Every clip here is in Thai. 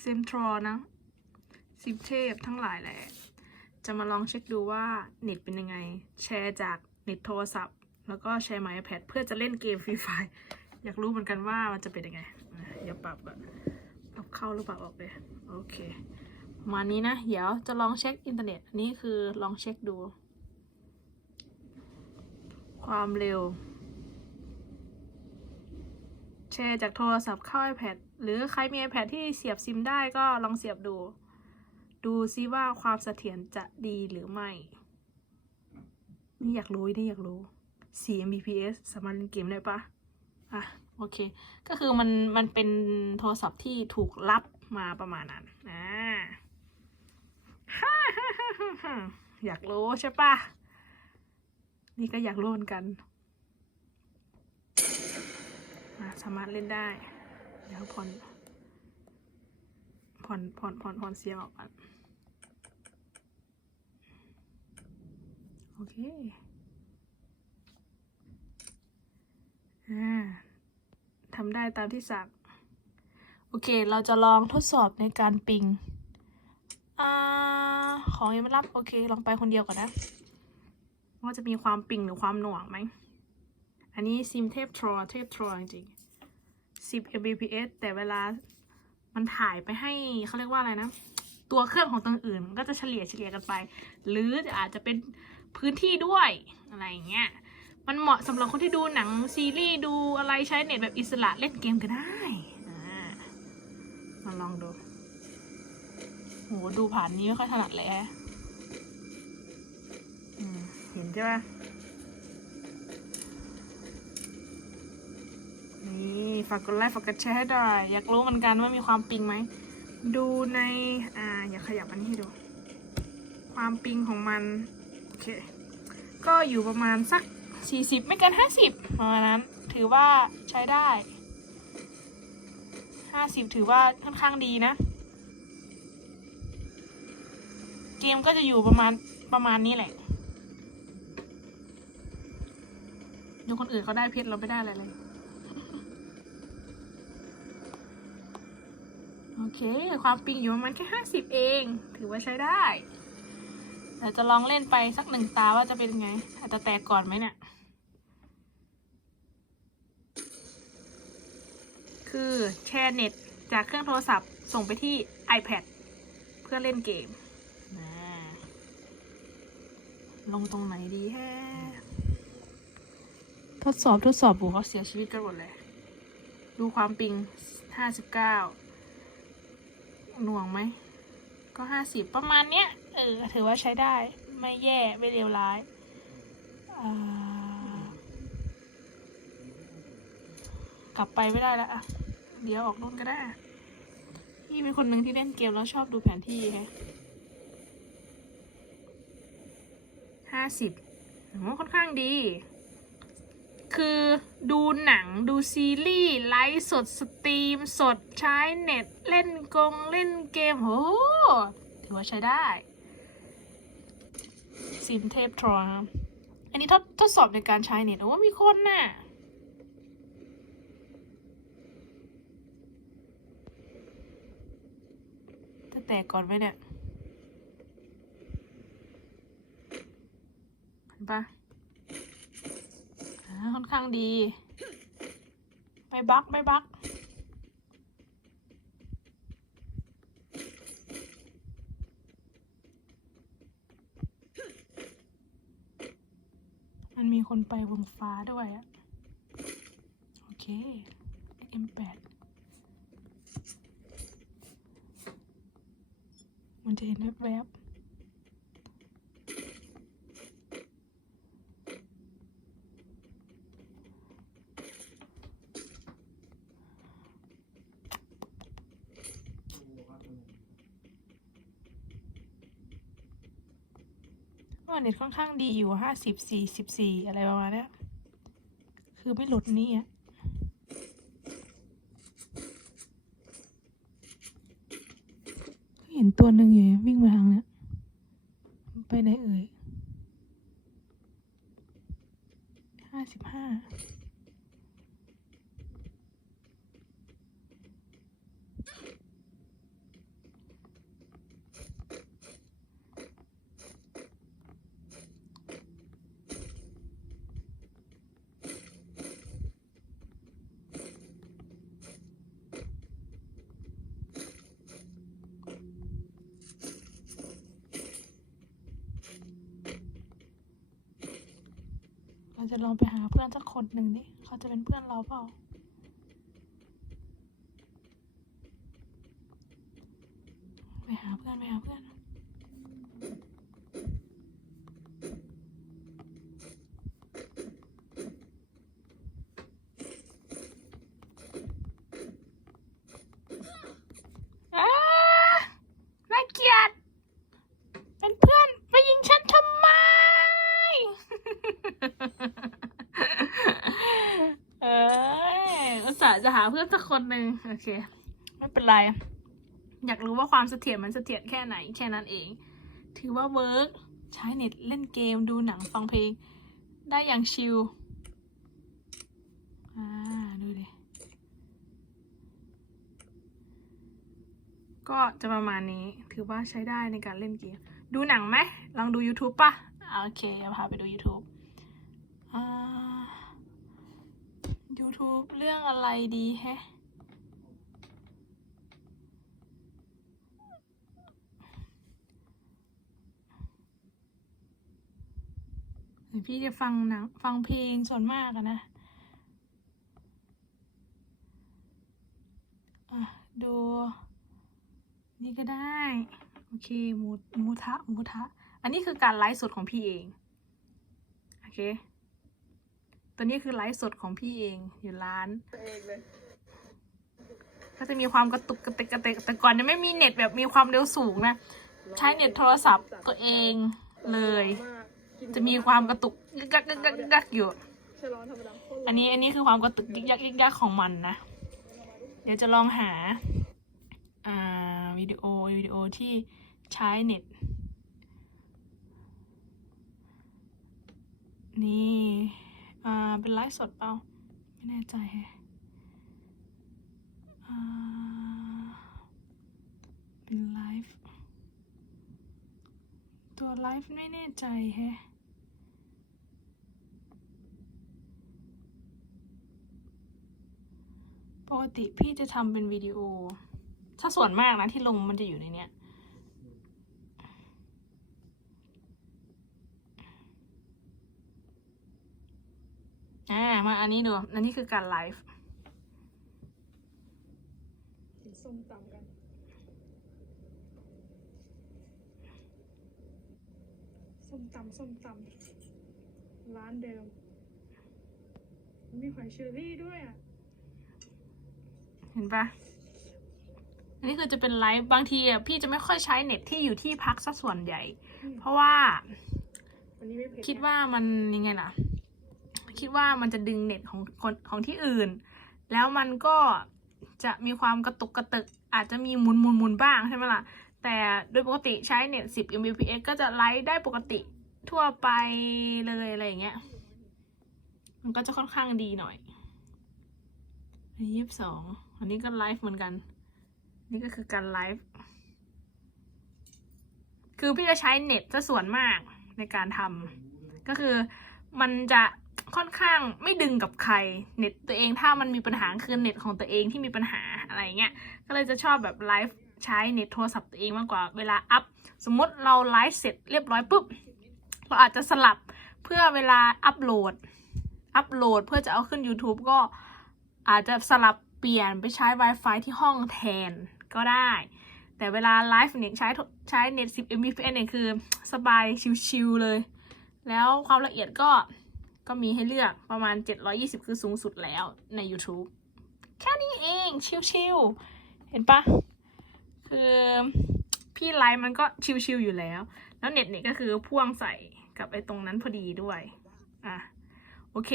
เซมทรอนะสิบเทพทั้งหลายแหละ จะมาลองเช็คดูว่าเน็ตเป็นยังไง แชร์จากเน็ตโทรศัพท์ แล้วก็แชร์ my iPad เพื่อจะเล่นเกมฟรีไฟอยากรู้เหมือนกันว่ามันจะเป็นยังไงอะเดี๋ยวปรับก่อนปรับเข้าหรือปรับออกเลยโอเคมานี้นะ เดี๋ยวจะลองเช็คอินเทอร์เน็ตอันนี้คือลองเช็คดู ความเร็ว แชร์จากโทรศัพท์เข้า iPad หรือใครมี iPad ที่เสียบซิมได้ก็ลองเสียบดู ดูซิว่าความเสถียรจะดีหรือไม่ นี่อยากรู้นี่อยากรู้ 4 Mbps สามารถเล่นเกมได้ปะอะ โอเค ก็คือมันมันเป็นโทรศัพท์ที่ถูกรับมาประมาณนั้นอ่าฮ่าฮ่าฮ่าฮ่าอยากรู้ใช่ปะนี่ก็อยากรู้เหมือนกัน สามารถเล่นได้ เดี๋ยวผ่อนผ่อนผ่อนผ่อนผ่อนเสียงออกก่อนโอเคอ่าทำได้ตามที่สั่งโอเค เราจะลองทดสอบในการปิงอ่าของยังไม่รับ โอเค ลองไปคนเดียวก่อนนะ ว่าจะมีความปิงหรือความหน่วงไหม อันนี้ซิมเทพทรอเทพทรอจริงๆ 10 Mbps แต่เวลามันถ่ายไปให้เขาเรียกว่าอะไรนะ ตัวเครื่องของตัวอื่นมันก็จะเฉลี่ยเฉลี่ยกันไป หรืออาจจะเป็นพื้นที่ด้วยอะไรอย่างเงี้ยมันเหมาะสำหรับคนที่ดูหนังซีรีส์ดูอะไรใช้เน็ตแบบอิสระเล่นเกมก็ได้อ่ามาลองดูโหดูผ่านนี้ไม่ค่อยถนัดเลยแฮะอืมเห็นใช่ปะ นี่ฝากกดไลค์ฝากกดแชร์ให้ด้วย อยากรู้เหมือนกันว่ามีความปิงไหม ดูในอ่าอย่าขยับอันนี้ให้ดู ความปิงของมันโอเคก็อยู่ประมาณสักสี่สิบไม่เกินห้าสิบประมาณนั้น ถือว่าใช้ได้ห้าสิบถือว่าค่อนข้างดีนะ เกมก็จะอยู่ประมาณประมาณนี้แหละดูคนอื่นเขาได้เพชรเราไม่ได้อะไรเลย โอเค ความปิงอยู่ประมาณแค่ห้าสิบเอง ถือว่าใช้ได้เดี๋ยวจะลองเล่นไปสักหนึ่งตาว่าจะเป็นไง อาจจะแตกก่อนไหมเนี่ยคือแชร์เน็ตจากเครื่องโทรศัพท์ส่งไปที่ iPad เพื่อเล่นเกมนะลงตรงไหนดีแฮะทดสอบทดสอบโอ้เขาเสียชีวิตกันหมดเลย ดูความปิงห้าสิบเก้า หน่วงไหม ก็ห้าสิบประมาณเนี้ย เออ ถือว่าใช้ได้ ไม่แย่ ไม่เลวร้ายกลับไปไม่ได้แล้วอะเดี๋ยวออกรุ่นก็ได้ พี่เป็นคนหนึ่งที่เล่นเกมแล้วชอบดูแผนที่ฮะห้าสิบผมว่าค่อนข้างดี คือดูหนังดูซีรีส์ไลฟ์สดสตรีม สดใช้เน็ต เล่นกงเล่นเกมโหถือว่าใช้ได้ซิมเทปทรอนะอันนี้ทดทดสอบในการใช้เน็ตโอ้มีคนน่ะจะแตกก่อนไหมเนี่ยเห็นปะ ค่อนข้างดีไม่บักไม่บักมันมีคนไปวงฟ้าด้วยอะโอเค M8 มันจะเห็นแวบๆ ว่าเน็ตค่อนข้างดีอยู่ห้าสิบสี่สิบสี่อะไรประมาณนี้คือไม่หลดนี่อะเห็นตัวหนึ่งอยู่วิ่งมาทางเนี้ยไปไหนเอ่ยห้าสิบห้า จะลองไปหาเพื่อนสักคนหนึ่งดิเขาจะเป็นเพื่อนเราเปล่า ไปหาเพื่อนไปหาเพื่อน อ้าน่าเกลียด เป็นเพื่อนไปยิงฉันทำไม เอ้ยอุตส่าห์ จะหาเพื่อนสักคนหนึ่งโอเค ไม่เป็นไร อยากรู้ว่าความเสถียรมันเสถียรแค่ไหนแค่นั้นเอง ถือว่าเวิร์กใช้เน็ตเล่นเกมดูหนังฟังเพลง ได้อย่างชิลอ่าดูดิก็จะประมาณนี้ถือว่าใช้ได้ในการเล่นเกม ดูหนังไหมลองดู YouTube ป่ะ โอเคเอาพาไปดู YouTube อ่า YouTube เรื่องอะไรดีแฮะหรือพี่จะฟังหนังฟังเพลงส่วนมากอะนะอะดู นี่ก็ได้ โอเคมูมูทะมูทะ อันนี้คือการไลฟ์สดของพี่เอง โอเค ตัวนี้คือไลฟ์สดของพี่เองอยู่ร้านตัวเองเลยก็จะมีความกระตุกกระติกกระติกแต่ก่อนจะไม่มีเน็ตแบบมีความเร็วสูงนะ ใช้เน็ตโทรศัพท์ตัวเองเลย จะมีความกระตุกยึกยักยึกยักยึกยักอยู่ใช่ร้อนธรรมดาโคตรร้อันนี้อันนี้คือความกระตุกยึกยักยึกยักของมันนะ เดี๋ยวจะลองหาอ่าวิดีโอวิดีโอที่ใช้เน็ต นี่ อ่า เป็นไลฟ์สดเปล่า ไม่แน่ใจแฮะเป็นไลฟ์ตัวไลฟ์ไม่แน่ใจแฮะปกติพี่จะทำเป็นวิดีโอ ถ้าส่วนมากนะที่ลงมันจะอยู่ในเนี้ย อ่า มาอันนี้ดู อันนี้คือการไลฟ์กินส้มตำกัน ส้มตำส้มตำร้านเดิม มีหอยเชอรี่ด้วยอะ เห็นปะอันนี้คือจะเป็นไลฟ์บางทีอะพี่จะไม่ค่อยใช้เน็ตที่อยู่ที่พักสักส่วนใหญ่อืมเพราะว่าวันนี้ไม่เผ็ดคิดว่ามันยังไงล่ะ คิดว่ามันจะดึงเน็ตของคนของที่อื่น แล้วมันก็จะมีความกระตุกกระตึก อาจจะมีหมุนหมุนหมุนบ้างใช่ไหมล่ะ แต่โดยปกติใช้เน็ต 10 Mbps ก็จะไลฟ์ได้ปกติทั่วไปเลยอะไรอย่างเงี้ย มันก็จะค่อนข้างดีหน่อยยี่สิบสองอันนี้ก็ไลฟ์เหมือนกัน นี่ก็คือการไลฟ์ คือพี่จะใช้เน็ตซะส่วนมากในการทำก็คือมันจะ ค่อนข้างไม่ดึงกับใครเน็ตตัวเองถ้ามันมีปัญหาคือเน็ตของตัวเองที่มีปัญหาอะไรเงี้ยก็เลยจะชอบแบบไลฟ์ใช้เน็ตโทรศัพท์ตัวเองมากกว่าเวลาอัพ สมมติเราไลฟ์เสร็จเรียบร้อยปุ๊บเราอาจจะสลับเพื่อเวลาอัพโหลด อัพโหลดเพื่อจะเอาขึ้น YouTube ก็อาจจะสลับเปลี่ยนไปใช้ Wi-Fi ที่ห้องแทนก็ได้ แต่เวลาไลฟ์เนี่ยใช้ใช้เน็ต10 Mbps เนี่ยคือสบายชิวๆเลย แล้วความละเอียดก็ ก็มีให้เลือกประมาณ 720 คือสูงสุดแล้วใน YouTube แค่นี้เองชิวๆเห็นปะคือพี่ไลฟ์มันก็ชิวๆอยู่แล้ว แล้วเน็ตเนี่ยก็คือพ่วงใส่กับไอ้ตรงนั้นพอดีด้วยอะโอเค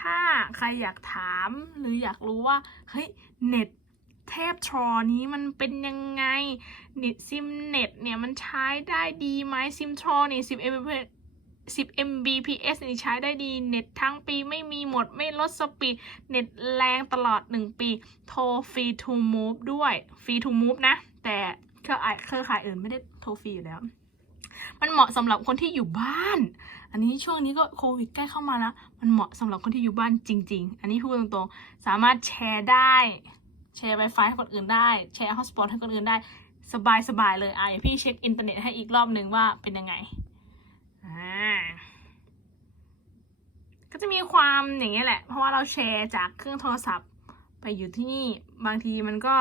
ถ้าใครอยากถามหรืออยากรู้ว่าเฮ้ยเน็ตแทบทรอนี้มันเป็นยังไงเน็ตซิมเน็ตเนี่ยมันใช้ได้ดีไหมซิมทรอนี่10 Mbps 10 Mbps นี่ใช้ได้ดี เน็ตทั้งปีไม่มีหมดไม่ลดสปีด เน็ตแรงตลอด 1 ปี โทรฟรี to move ด้วย ฟรี to move นะ แต่เครือข่ายเครือข่ายอื่นไม่ได้โทรฟรีอยู่แล้ว มันเหมาะสำหรับคนที่อยู่บ้าน อันนี้ช่วงนี้ก็โควิดใกล้เข้ามาแล้ว มันเหมาะสำหรับคนที่อยู่บ้านจริง ๆ อันนี้พูดตรงๆ สามารถแชร์ได้ แชร์ Wi-Fi ให้คนอื่นได้ แชร์ Hotspot ให้คนอื่นได้ สบายๆเลยอะเดี๋ยวพี่เช็คอินเทอร์เน็ตให้อีกรอบหนึ่งว่าเป็นยังไง อ่าก็จะมีความอย่างเงี้ยแหละ เพราะว่าเราแชร์จากเครื่องโทรศัพท์ไปอยู่ที่นี่ บางทีมันก็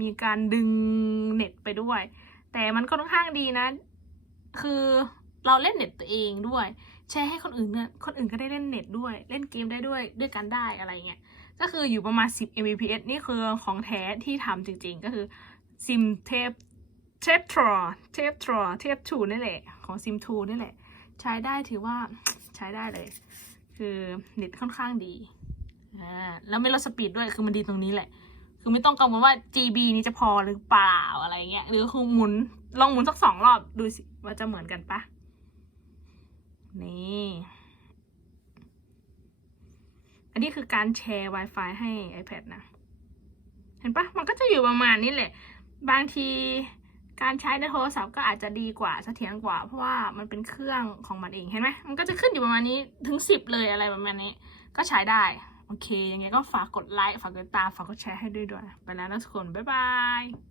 มีการดึงเน็ตไปด้วย แต่มันก็ค่อนข้างดีนะ คือเราเล่นเน็ตตัวเองด้วย แชร์ให้คนอื่นเนี่ยคนอื่นก็ได้เล่นเน็ตด้วย เล่นเกมได้ด้วยด้วยกันได้อะไรเงี้ย ก็คืออยู่ประมาณ 10 Mbps นี่คือของแท้ที่ทำจริงๆ ก็คือซิมเทปเทปทรอเทปทรอเทปทูนี่แหละ ของซิมทูนี่แหละ ใช้ได้ถือว่าใช้ได้เลย คือเน็ตค่อนข้างดีอ่าแล้วไม่ลดสปีดด้วยคือมันดีตรงนี้แหละ คือไม่ต้องกังวลว่า GB นี้จะพอหรือเปล่าอะไรเงี้ยหรือคือหมุนลองหมุนสักสองรอบดูสิว่าจะเหมือนกันปะนี่อันนี้คือการแชร์ Wi-Fi ให้ iPad นะ เห็นปะมันก็จะอยู่ประมาณนี้แหละ บางที การใช้ในโทรศัพท์ก็อาจจะดีกว่าเสถียรกว่า เพราะว่ามันเป็นเครื่องของมันเองเห็นไหมมันก็จะขึ้นอยู่ประมาณนี้ถึงสิบเลยอะไรประมาณนี้ ก็ใช้ได้ โอเค ยังไงก็ฝากกดไลค์ ฝากกดติดตามฝากกดแชร์ให้ด้วยด้วย ไปแล้วนะทุกคน บ๊ายบาย